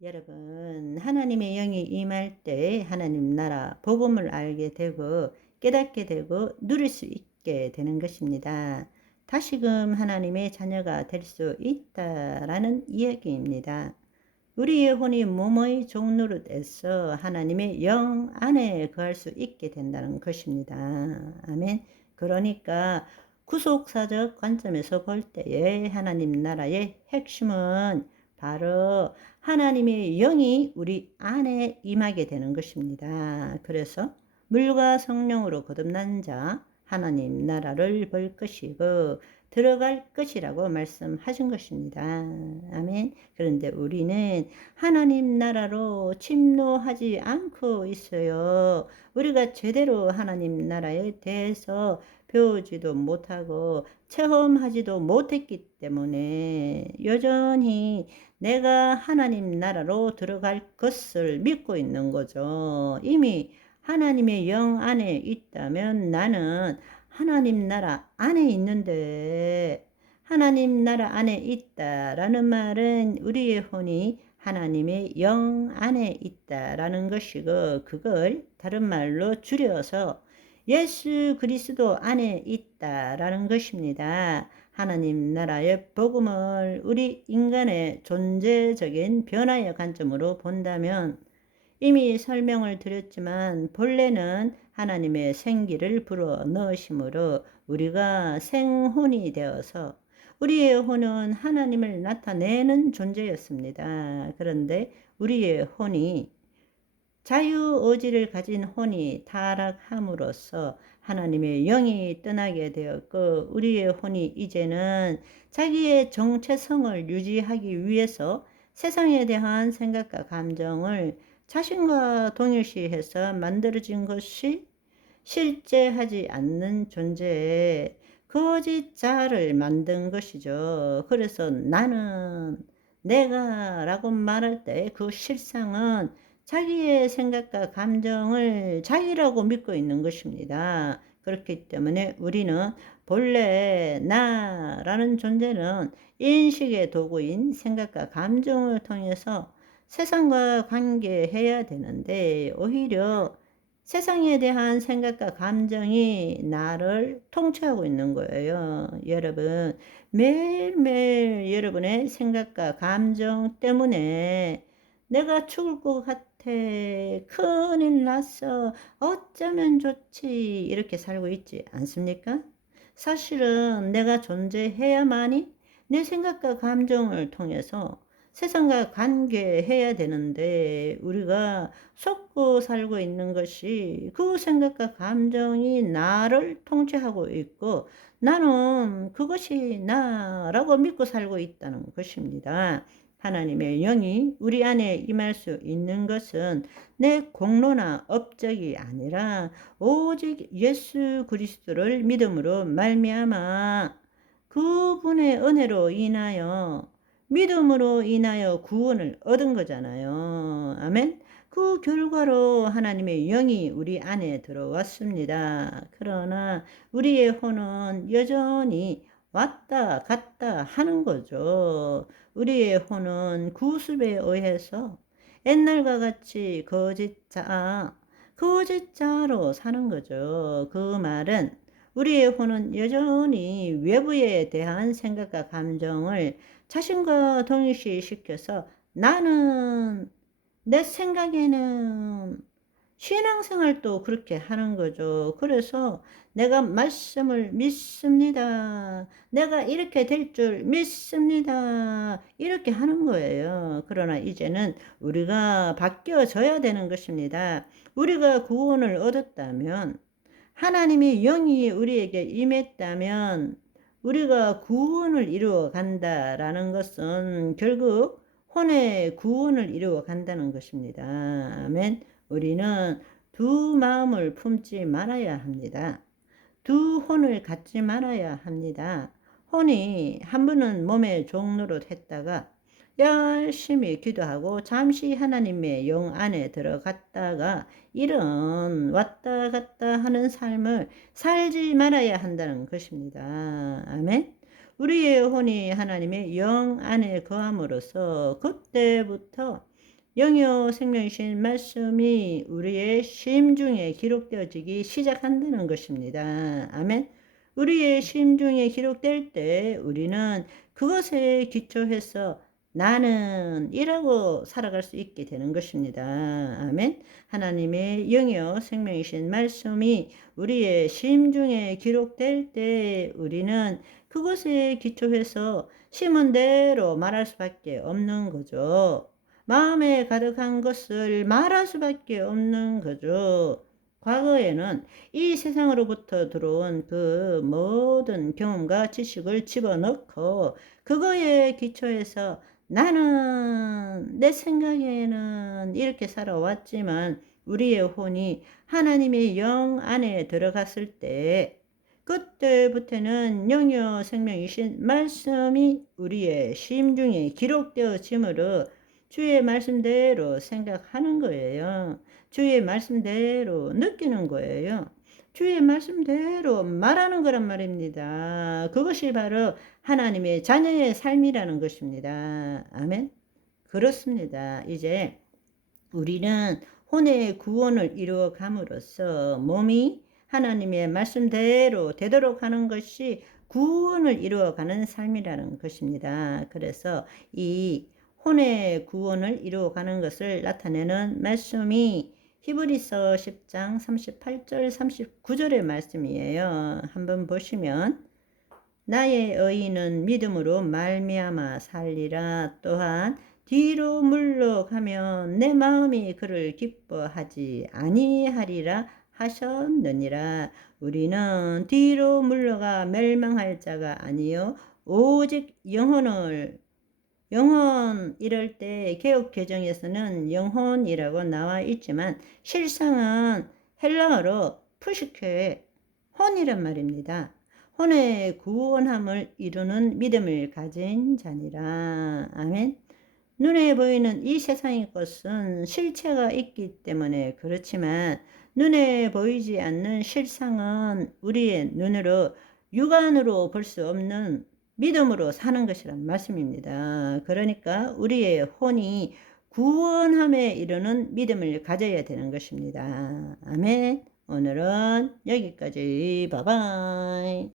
여러분, 하나님의 영이 임할 때 하나님 나라 복음을 알게 되고 깨닫게 되고 누릴 수 있게 되는 것입니다. 다시금 하나님의 자녀가 될 수 있다라는 이야기입니다. 우리의 혼이 몸의 종노릇에서 하나님의 영 안에 거할 수 있게 된다는 것입니다. 아멘. 그러니까 구속사적 관점에서 볼 때에 하나님 나라의 핵심은 바로 하나님의 영이 우리 안에 임하게 되는 것입니다. 그래서 물과 성령으로 거듭난 자 하나님 나라를 볼 것이고 들어갈 것이라고 말씀하신 것입니다. 아멘. 그런데 우리는 하나님 나라로 침노하지 않고 있어요. 우리가 제대로 하나님 나라에 대해서 배우지도 못하고 체험하지도 못했기 때문에 여전히 내가 하나님 나라로 들어갈 것을 믿고 있는 거죠. 이미 하나님의 영 안에 있다면 나는 하나님 나라 안에 있는데, 하나님 나라 안에 있다라는 말은 우리의 혼이 하나님의 영 안에 있다라는 것이고, 그걸 다른 말로 줄여서 예수 그리스도 안에 있다라는 것입니다. 하나님 나라의 복음을 우리 인간의 존재적인 변화의 관점으로 본다면 이미 설명을 드렸지만 본래는 하나님의 생기를 불어 넣으심으로 우리가 생혼이 되어서 우리의 혼은 하나님을 나타내는 존재였습니다. 그런데 우리의 혼이 자유의지를 가진 혼이 타락함으로써 하나님의 영이 떠나게 되었고 우리의 혼이 이제는 자기의 정체성을 유지하기 위해서 세상에 대한 생각과 감정을 자신과 동일시해서 만들어진 것이 실제하지 않는 존재의 거짓 자를 만든 것이죠. 그래서 나는 내가 라고 말할 때 그 실상은 자기의 생각과 감정을 자기라고 믿고 있는 것입니다. 그렇기 때문에 우리는 본래 나라는 존재는 인식의 도구인 생각과 감정을 통해서 세상과 관계해야 되는데 오히려 세상에 대한 생각과 감정이 나를 통치하고 있는 거예요. 여러분, 매일매일 여러분의 생각과 감정 때문에 내가 죽을 것 같아. 큰일 났어. 어쩌면 좋지. 이렇게 살고 있지 않습니까? 사실은 내가 존재해야만이 내 생각과 감정을 통해서 세상과 관계해야 되는데 우리가 속고 살고 있는 것이 그 생각과 감정이 나를 통치하고 있고 나는 그것이 나라고 믿고 살고 있다는 것입니다. 하나님의 영이 우리 안에 임할 수 있는 것은 내 공로나 업적이 아니라 오직 예수 그리스도를 믿음으로 말미암아 그분의 은혜로 인하여 믿음으로 인하여 구원을 얻은 거잖아요. 아멘. 그 결과로 하나님의 영이 우리 안에 들어왔습니다. 그러나 우리의 혼은 여전히 왔다 갔다 하는 거죠. 우리의 혼은 구습에 의해서 옛날과 같이 거짓자로 사는 거죠. 그 말은 우리의 혼은 여전히 외부에 대한 생각과 감정을 자신과 동일시시켜서 나는 내 생각에는 신앙생활도 그렇게 하는 거죠. 그래서 내가 말씀을 믿습니다. 내가 이렇게 될 줄 믿습니다. 이렇게 하는 거예요. 그러나 이제는 우리가 바뀌어져야 되는 것입니다. 우리가 구원을 얻었다면 하나님의 영이 우리에게 임했다면 우리가 구원을 이루어 간다라는 것은 결국 혼의 구원을 이루어 간다는 것입니다. 아멘. 우리는 두 마음을 품지 말아야 합니다. 두 혼을 갖지 말아야 합니다. 혼이 한 번은 몸의 종노릇 했다가 열심히 기도하고 잠시 하나님의 영 안에 들어갔다가 이런 왔다 갔다 하는 삶을 살지 말아야 한다는 것입니다. 아멘. 우리의 혼이 하나님의 영 안에 거함으로써 그때부터 영이요 생명이신 말씀이 우리의 심중에 기록되어지기 시작한다는 것입니다. 아멘. 우리의 심중에 기록될 때 우리는 그것에 기초해서 나는 이라고 살아갈 수 있게 되는 것입니다. 아멘. 하나님의 영이요 생명이신 말씀이 우리의 심중에 기록될 때 우리는 그것에 기초해서 심은 대로 말할 수밖에 없는 거죠. 마음에 가득한 것을 말할 수밖에 없는 거죠. 과거에는 이 세상으로부터 들어온 그 모든 경험과 지식을 집어넣고 그거에 기초해서 나는 내 생각에는 이렇게 살아왔지만 우리의 혼이 하나님의 영 안에 들어갔을 때 그때부터는 영이요 생명이신 말씀이 우리의 심중에 기록되어지므로 주의 말씀대로 생각하는 거예요. 주의 말씀대로 느끼는 거예요. 주의 말씀대로 말하는 거란 말입니다. 그것이 바로 하나님의 자녀의 삶이라는 것입니다. 아멘. 그렇습니다. 이제 우리는 혼의 구원을 이루어 감으로써 몸이 하나님의 말씀대로 되도록 하는 것이 구원을 이루어가는 삶이라는 것입니다. 그래서 이 혼의 구원을 이루어가는 것을 나타내는 말씀이 히브리서 10장 38절 39절의 말씀이에요. 한번 보시면 나의 의인은 믿음으로 말미암아 살리라. 또한 뒤로 물러가면 내 마음이 그를 기뻐하지 아니하리라 하셨느니라. 우리는 뒤로 물러가 멸망할 자가 아니요 오직 영혼 이럴 때 개역 개정에서는 영혼이라고 나와 있지만 실상은 헬라어로 푸시케 혼이란 말입니다. 혼의 구원함을 이루는 믿음을 가진 자니라. 아멘. 눈에 보이는 이 세상의 것은 실체가 있기 때문에 그렇지만 눈에 보이지 않는 실상은 우리의 눈으로 육안으로 볼 수 없는 믿음으로 사는 것이란 말씀입니다. 그러니까 우리의 혼이 구원함에 이르는 믿음을 가져야 되는 것입니다. 아멘. 오늘은 여기까지. 바이바이.